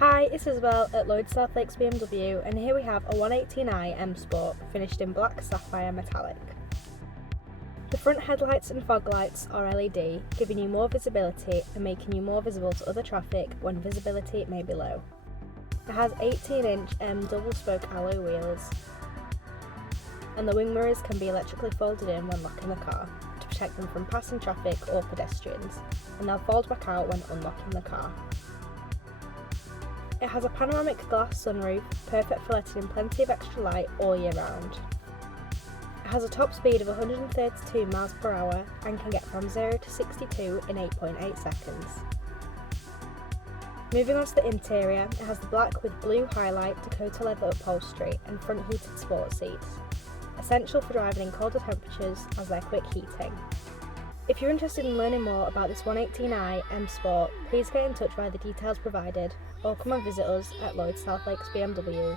Hi, it's Isabel at Lloyd South Lakes BMW, and here we have a 118i M Sport finished in Black Sapphire Metallic. The front headlights and fog lights are LED, giving you more visibility and making you more visible to other traffic when visibility may be low. It has 18-inch M double spoke alloy wheels, and the wing mirrors can be electrically folded in when locking the car to protect them from passing traffic or pedestrians, and they'll fold back out when unlocking the car. It has a panoramic glass sunroof, perfect for letting in plenty of extra light all year round. It has a top speed of 132 miles per hour and can get from 0 to 62 in 8.8 seconds. Moving on to the interior, it has the black with blue highlight Dakota leather upholstery and front heated sport seats, essential for driving in colder temperatures as they're quick heating. If you're interested in learning more about this 118i M Sport, please get in touch via the details provided or come and visit us at Lloyd South Lakes BMW.